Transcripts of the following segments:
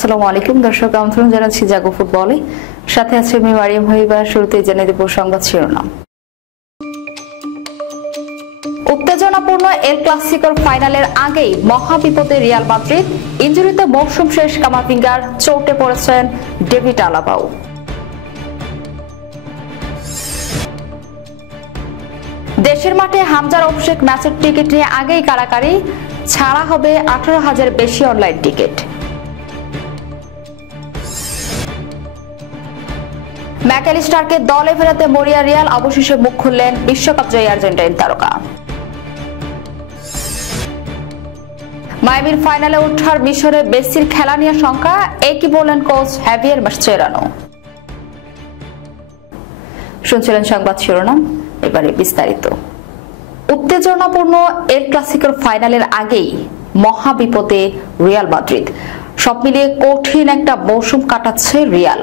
আসসালামু আলাইকুম দর্শক, আমন্ত্রণ জানাচ্ছি জাগো ফুটবলে। সাথে আছে আমি মারিয়াম হাবিবা। শুরুতেই জানিয়ে দেব সংবাদ শিরোনাম। উত্তেজনাপূর্ণ এল ক্লাসিকোর ফাইনালের আগেই মহাবিপদে রিয়াল মাদ্রিদ। ইনজুরিতে মৌসুম শেষ কামাভিঙ্গার, চোটে পড়েছেন ডেভিড আলাবাও। দেশের মাঠে হামজার অভিষেক ম্যাচের টিকিট নিয়ে আগেই কারাকারি, ছাড়া হবে 18,000 বেশি অনলাইন টিকিট। ম্যাকঅ্যালিস্টারকে দলে ফেরাতে মরিয়া রিয়াল, অবশেষে মুখ খুললেন বিশ্বকাপ জয়ী আর্জেন্টাইন তারকা। মায়ামির ফাইনালে ওঠার মিশরে মেসির খেলা নিয়ে শঙ্কা, একই বললেন কোচ হ্যাভিয়ের মাসচেরানো। শুনছিলেন সংবাদ শিরোনাম, এবারে বিস্তারিত। উত্তেজনাপূর্ণ এল ক্লাসিকোর ফাইনালের আগেই মহাবিপদে রিয়াল মাদ্রিদ। সব মিলিয়ে কঠিন একটা মৌসুম কাটাচ্ছে রিয়াল।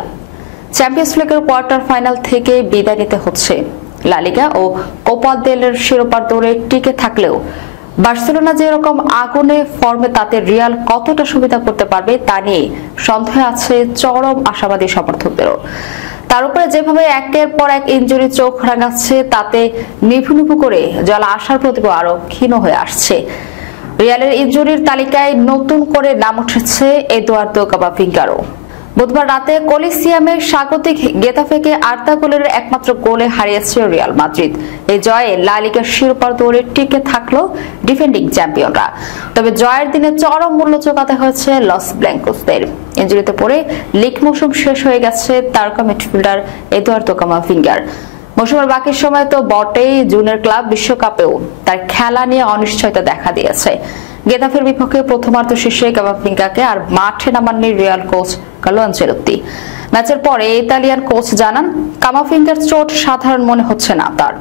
চ্যাম্পিয়ন্স লিগের কোয়ার্টার ফাইনাল থেকে বিদায় নিতে হচ্ছে। লা লিগা ও কোপা দেল রের শিরোপার দৌড়ে টিকে থাকলেও বার্সেলোনা যেরকম আগুনে ফর্মে, তাতে রিয়াল কতটা সুবিধা করতে পারবে তা নিয়ে সন্দেহ আছে চরম আশাবাদী সমর্থকদেরও। তার উপরে যেভাবে একের পর এক ইনজুরি চোখ রাঙাচ্ছে, তাতে নিভু নিভু করে জল আশার প্রতিভ আরো ক্ষীণ হয়ে আসছে। রিয়ালের ইনজুরির তালিকায় নতুন করে নাম উঠেছে এদুয়ার্দো কামাভিঙ্গারও। বুধবার রাতে কলিসিয়ামে স্বাগতিক গেতাফেকে আর্দা গোলের একমাত্র গোলে হারিয়েছে রিয়াল মাদ্রিদ। এই জয়ে লা লিগার শিরোপার দৌড়ে টিকে থাকলো ডিফেন্ডিং চ্যাম্পিয়নরা। তবে জয়ের দিনে চরম মূল্য চোকাতে হয়েছে লস ব্ল্যাঙ্কোসদের। ইনজুরিতে পড়ে লিগ মৌসুম শেষ হয়ে গেছে তারকা মিডফিল্ডার এদুয়ার্দো কামাভিঙ্গার। মৌসুমের বাকি সময় তো বটেই, জুনের ক্লাব বিশ্বকাপেও তার খেলা নিয়ে অনিশ্চয়তা দেখা দিয়েছে। গেতাফের বিপক্ষে প্রথমার্ধ শেষে কামাভিঙ্গাকে আর মাঠে নামাননি রিয়াল কোচ কার্লো আনচেলোত্তি। ম্যাচের পরে ইতালিয়ান কোচ জানান, কামাভিঙ্গার চোট সাধারণ মনে হচ্ছে না তার।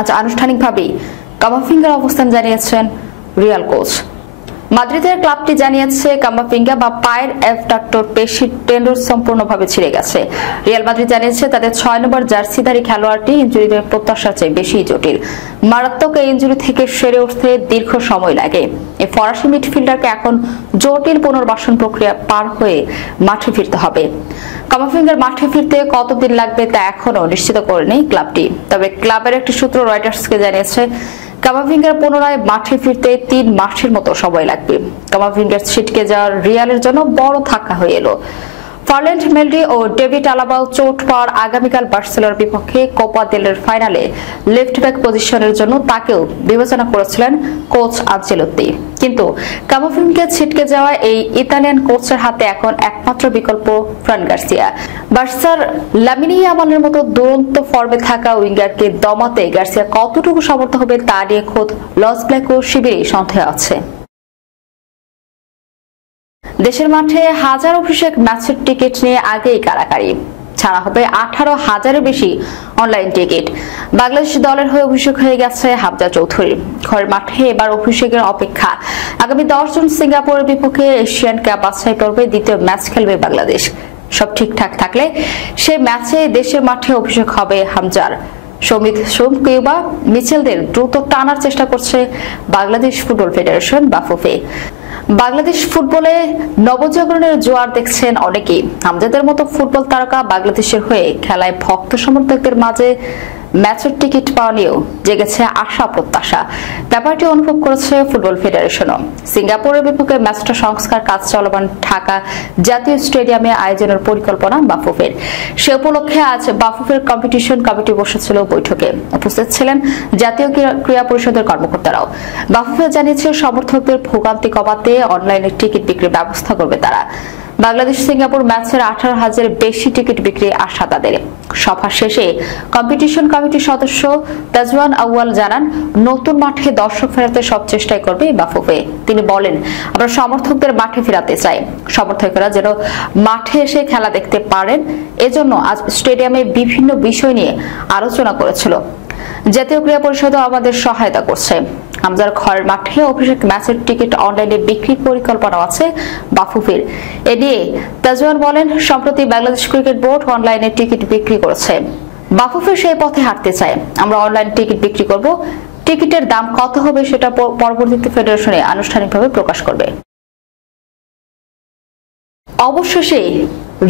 আজ আনুষ্ঠানিকভাবেই কামাভিঙ্গার অবস্থান জানিয়েছেন রিয়াল কোচ। মাদ্রিদের ক্লাবটি জানিয়েছে কামাভিঙ্গা বা পায়ের অ্যাবডাক্টর পেশির টেন্ডর সম্পূর্ণভাবে ছিঁড়ে গেছে। রিয়াল মাদ্রিদ জানিয়েছে তাদের 6 নম্বর জার্সিধারী খেলোয়াড়টি ইনজুরির প্রত্যাশার চেয়ে বেশি জটিল। মারাত্মক এই ইনজুরি থেকে সেরে উঠতে দীর্ঘ সময় লাগে। এই ফরাসি মিডফিল্ডারকে এখন জটিল পুনর্বাসন প্রক্রিয়া পার হয়ে মাঠে ফিরতে হবে। কামাভিঙ্গার মাঠে ফিরতে কতদিন লাগবে তা এখনো নিশ্চিত করেনি ক্লাবটি। তবে ক্লাবের একটি সূত্র রয়টার্সকে জানিয়েছে কামাভিঙ্গার পুনরায় মাঠে ফিরতে 3 মাসের মতো সময় লাগবে। কামাভিঙ্গার ছিটকে যাওয়ার রিয়ালের জন্য বড় ধাক্কা হয়ে এলো। ফার্ল্যান্ড মেন্ডি ও ডেভিড আলাবাও চোট পাওয়ার আগামীকাল বার্সেলোনার বিপক্ষে কোপা দেল রের ফাইনালে লেফট ব্যাক পজিশনের জন্য তাকেও বিবেচনা করেছিলেন কোচ আনচেলোত্তি। কিন্তু কামাভিঙ্গা ছিটকে যাওয়া এই ইতালিয়ান কোচের হাতে এখন একমাত্র বিকল্প ফ্রান গার্সিয়া। বার্সার লামিন ইয়ামালের মতো দুরন্ত ফর্মে থাকা উইঙ্গারকে দমাতে গার্সিয়া কতটুকু সমর্থ হবে তা নিয়ে খোদ লস ব্ল্যাঙ্কো শিবিরেই সন্দেহ আছে। দেশের মাঠে হাজার অভিষেক ম্যাচের টিকিট নিয়ে আগেই কারাকারি, ছাড়া হবে 18,000-এর বেশি অনলাইন টিকিট। বাংলাদেশ দলের হয়ে অভিষেক হয়ে গেছে হামজা চৌধুরী। ঘরের মাঠে এবার অভিষেকের অপেক্ষা। আগামী 10 জুন সিঙ্গাপুরের বিপক্ষে এশিয়ান কাপ বাছাই পর্বে দ্বিতীয় ম্যাচ খেলবে বাংলাদেশ। সব ঠিকঠাক থাকলে সে ম্যাচে দেশের মাঠে অভিষেক হবে হামজার। সমিত সোম, কিউবা, মিচেলদের দ্রুত টানার চেষ্টা করছে বাংলাদেশ ফুটবল ফেডারেশন বাফুফে। বাংলাদেশ ফুটবলে নবজাগরণের জোয়ার দেখছেন অনেকেই। হামজাদের মতো ফুটবল তারকা বাংলাদেশের হয়ে খেলায় ভক্ত সমর্থকদের মাঝে ম্যাচের টিকিট পাওয়া নিয়েও জেগেছে আশা প্রত্যাশা। ব্যাপারটি অনুভব করেছে ফুটবল ফেডারেশনও। সিঙ্গাপুরের বিপক্ষে ম্যাচটা সংস্কার কাজ চলমান ঢাকা জাতীয় স্টেডিয়ামে আয়োজনের পরিকল্পনা বাফুফের। সে উপলক্ষে আজ বাফুফের কম্পিটিশন কমিটি বসেছিল বৈঠকে। উপস্থিত ছিলেন জাতীয় ক্রীড়া পরিষদের কর্মকর্তারাও। বাফুফে জানিয়েছে সমর্থকদের ভোগান্তি কমাতে অনলাইনে টিকিট বিক্রির ব্যবস্থা করবে তারা। বাংলাদেশ সিঙ্গাপুর ম্যাচের 18,000-এর বেশি টিকিট বিক্রি আশা তাদের। সভা শেষে কম্পিটিশন কমিটির সদস্য তাজওয়ান আউয়াল জানান, নতুন মাঠে দর্শক ফেরাতে সব চেষ্টাই করবে বাফুফে। তিনি বলেন, আমরা সমর্থকদের মাঠে ফেরাতে চাই। সমর্থকেরা যেন মাঠে এসে খেলা দেখতে পারেন, এজন্য আজ স্টেডিয়ামে বিভিন্ন বিষয় নিয়ে আলোচনা করেছিল। জাতীয় ক্রীড়া পরিষদও আমাদের সহায়তা করছে। হামজার ঘরের মাঠে অভিষেক ম্যাচের টিকিট অনলাইনে বিক্রির পরিকল্পনা আছে বাফুফের। এ নিয়ে তাজওয়ান বলেন, সম্প্রতি বাংলাদেশ ক্রিকেট বোর্ড অনলাইনে টিকিট বিক্রি করেছে। বাফুফে সেই পথে হাঁটতে চায়। আমরা অনলাইন টিকিট বিক্রি করব। টিকিটের দাম কত হবে সেটা পরবর্তীতে ফেডারেশনে আনুষ্ঠানিকভাবে প্রকাশ করবে। অবশেষে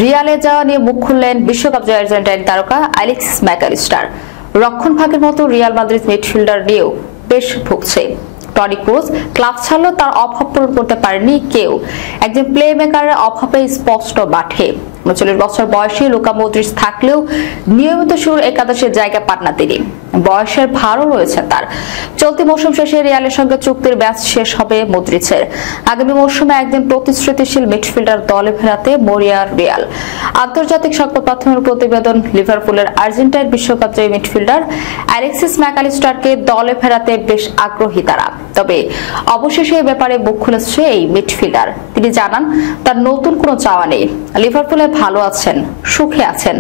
রিয়ালে যাওয়া নিয়ে মুখ খুললেন বিশ্বকাপ জয়ী আর্জেন্টাইন তারকা অ্যালেক্সিস ম্যাকঅ্যালিস্টার। রক্ষণভাগের মতো রিয়াল মাদ্রিদ মিডফিল্ডার নিয়েও বেশ ভুগছে। টনি ক্রুজ ক্লাব ছাড়লেও তার অভাব পূরণ করতে পারেনি কেউ। একজন প্লে মেকারের অভাবে স্পষ্ট মাঠে। 39 বছর বয়সী লুকা মদ্রিচ থাকলেও নিয়মিত শুরুর একাদশের জায়গা পান না তিনি। বয়সের ভারও রয়েছে তার। চলতি মৌসুম শেষে রিয়ালের সঙ্গে চুক্তির ম্যাচ শেষ হবে মদ্রিচের। আগামী মৌসুমে একজন প্রতিশ্রুতিশীল মিডফিল্ডার দলে ফেরাতে মরিয়া রিয়াল। আন্তর্জাতিক সংবাদ মাধ্যমের প্রতিবেদন, লিভারপুলের আর্জেন্টাইন বিশ্বকাপ জয়ী মিডফিল্ডার অ্যালেক্সিস ম্যাকঅ্যালিস্টারকে দলে ফেরাতে বেশ আগ্রহী তারা। তবে অবশেষে এ ব্যাপারে মুখ খুলেছে এই মিডফিল্ডার। তিনি জানান তার নতুন কোনো চাওয়া নেই, লিভারপুলে ভালো আছেন, সুখে আছেন।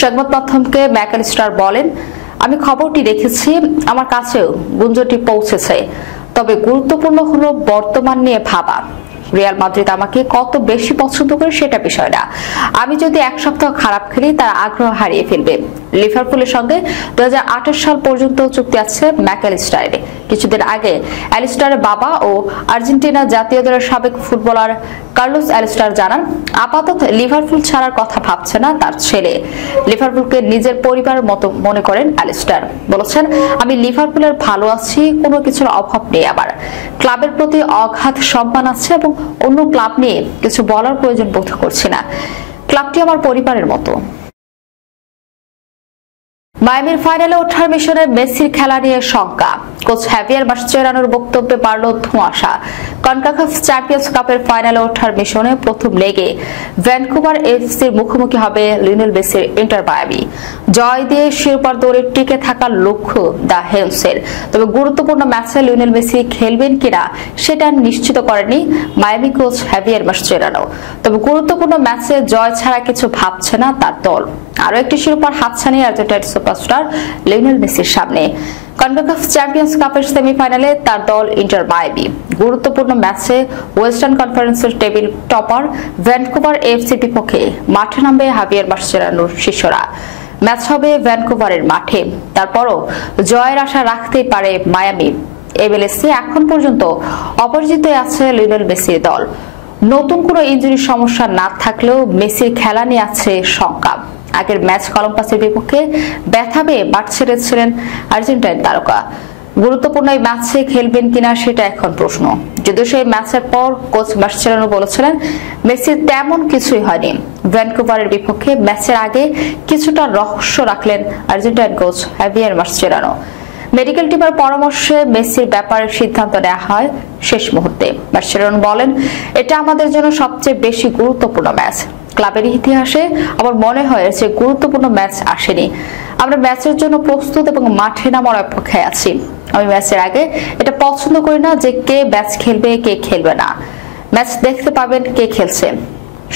সংবাদ মাধ্যমকে ম্যাকঅ্যালিস্টার বলেন, আমি খবরটি দেখেছি, আমার কাছেও গুঞ্জনটি পৌঁছেছে। তবে গুরুত্বপূর্ণ হলো বর্তমান নিয়ে ভাবা। রিয়াল মাদ্রিদ আমাকে কত বেশি পছন্দ করে সেটা বিষয় না। আমি যদি এক সপ্তাহ খারাপ খেলি তার আগ্রহ হারিয়ে ফেলবে। লিভারপুলের সঙ্গে 2028 সাল পর্যন্ত চুক্তি আছে ম্যাকঅ্যালিস্টারের। কিছুদিন আগে অ্যালিস্টারের বাবা ও আর্জেন্টিনা জাতীয় দলের সাবেক ফুটবলার কার্লোস অ্যালিস্টার জানান, আপাতত লিভারপুল ছাড়ার কথা ভাবছে না তার ছেলে। লিভারপুলকে নিজের পরিবারের মতো মনে করেন অ্যালিস্টার। বলেছেন, আমি লিভারপুলের ভালো আছি, কোনো কিছুর অভাব নেই আমার। ক্লাবের প্রতি অগাধ সম্মান আছে এবং অন্য ক্লাব নিয়ে কিছু বলার প্রয়োজন বোধ করছি না। ক্লাবটি আমার পরিবারের মতো। মায়ামির ফাইনালে ওঠার মিশনে মেসির খেলা নিয়ে শঙ্কা। কোচ হ্যাভিয়ার মাসচেরানোর বক্তব্যে বাড়ল ধোঁয়াশা। কনকাকাফ চ্যাম্পিয়ন্স কাপের ফাইনালে ওঠার মিশনে প্রথম লেগে ভ্যানকুভার এফসির মুখোমুখি হবে লিওনেল মেসির ইন্টার মায়ামি। জয় দিয়ে শিরোপার দৌড়ে টিকে থাকার লক্ষ্য দ্য হেমসের। তবে গুরুত্বপূর্ণ ম্যাচে লিওনেল মেসি খেলবেন কিনা সেটা নিশ্চিত করেনি মায়ামি কোচ হ্যাভিয়ার মাসচেরানো। তবে গুরুত্বপূর্ণ ম্যাচে জয় ছাড়া কিছু ভাবছে না তার দল। আরও একটি শিরোপার হাতছানি আর্জেন্টাইন সুপারস্টার লিওনেল মেসির সামনে। কনকাকাফ চ্যাম্পিয়ন্স কাপের সেমিফাইনালে তার দল ইন্টার মায়ামি। গুরুত্বপূর্ণ ম্যাচে ওয়েস্টার্ন কনফারেন্সের টেবিল টপার ভ্যানকুভার এফসির বিপক্ষে মাঠে নামবে হাভিয়ার মাসচেরানোর শিষ্যরা। ম্যাচ হবে ভ্যানকুভারের মাঠে। তারপরও জয়ের আশা রাখতেই পারে মায়ামি। এমএলএসে এখন পর্যন্ত অপরাজিত আছে লিওনেল মেসির দল। নতুন কোনো ইনজুরির সমস্যা না থাকলেও মেসির খেলা নিয়ে আছে শঙ্কা। আগের ম্যাচ কলম্বাসের বিপক্ষে ব্যথা পেয়ে মাঠ ছেড়েছিলেন আর্জেন্টাইন তারকা। গুরুত্বপূর্ণ এই ম্যাচে খেলবেন কিনা সেটা এখন প্রশ্ন। যদিও সেই ম্যাচের পর কোচ মাসচেরানো বলেছিলেন, মেসির তেমন কিছুই হয়নি। ভ্যানকুভারের বিপক্ষে ম্যাচের আগে কিছুটা রহস্য রাখলেন Argentine coach heavier Mascherano. Medical টিমের পরামর্শে মেসির ব্যাপারে সিদ্ধান্ত নেওয়া হয় শেষ মুহূর্তে। মাসচেরানো বলেন, এটা আমাদের জন্য সবচেয়ে বেশি গুরুত্বপূর্ণ ম্যাচ। ক্লাবের ইতিহাসে আমার মনে হয় যে গুরুত্বপূর্ণ ম্যাচ আসেনি। আমরা ম্যাচের জন্য প্রস্তুত এবং মাঠে নামার অপেক্ষায় আছি। আমি ম্যাচের আগে এটা পছন্দ করি না যে কে ম্যাচ খেলবে কে খেলবে না। ম্যাচ দেখতে পাবেন কে খেলছে।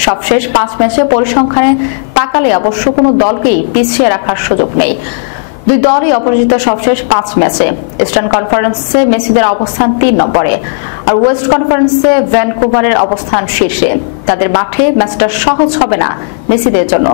সবশেষ 5 ম্যাচে পরিসংখ্যানে তাকালে অবশ্য কোনো দলকেই পিছিয়ে রাখার সুযোগ নেই। দুই দলই অপরাজিত সবশেষ 5 ম্যাচে। ইস্টার্ন কনফারেন্সে মেসিদের অবস্থান 3 নম্বরে, আর ওয়েস্ট কনফারেন্সে ভ্যানকুভারের অবস্থান শীর্ষে। তাদের মাঠে ম্যাচটা সহজ হবে না মেসিদের জন্য।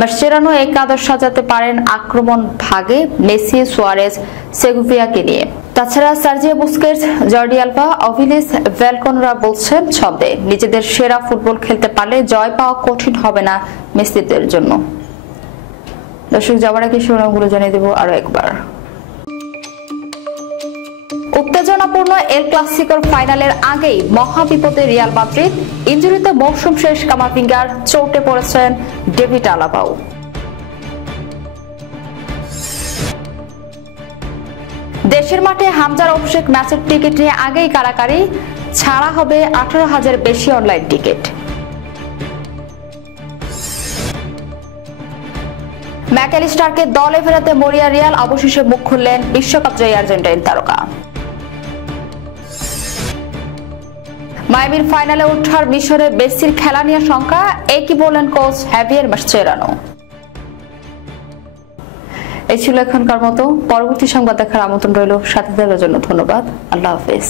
মাসচেরানো একাদশ সাজাতে পারেন আক্রমণ ভাগে মেসি, সুয়ারেজ, সেগুভিয়াকে নিয়ে। তাছাড়া সার্জিও বুস্কেটস, জর্ডি আলবা, অভিলিস ভ্যালকনরা বলছেন ছন্দে নিজেদের সেরা ফুটবল খেলতে পারলে জয় পাওয়া কঠিন হবে না মেসিদের জন্য। দর্শক, যাওয়ার আগে শিরোনামগুলো জানিয়ে দেব আরো একবার। উত্তেজনাপূর্ণ এল ক্লাসিকোর ফাইনালের আগেই মহাবিপদে রিয়াল মাদ্রিদ। ইনজুরিতে মৌসুম শেষ কামাভিঙ্গার, চোটে পড়েছেন ডেভিড আলাবাও। দেশের মাঠে হামজার অভিষেক ম্যাচের টিকিট নিয়ে আগেই কারাকারি, ছাড়া হবে 18,000 বেশি অনলাইন টিকিট। ম্যাকঅ্যালিস্টারকে দলে ফেরাতে মরিয়া রিয়াল, অবশেষে মুখ খুললেন বিশ্বকাপ জয়ী আর্জেন্টাইন তারকা। মায়ামির ফাইনালে ওঠার মিশরে মেসির খেলা নিয়ে শঙ্কা, একই বললেন কোচ হ্যাভিয়ার মাসচেরানো। এই ছিল এখনকার মতো। পরবর্তী সংবাদ দেখার আমন্ত্রণ রইল। সাথে থাকার জন্য ধন্যবাদ। আল্লাহ হাফেজ।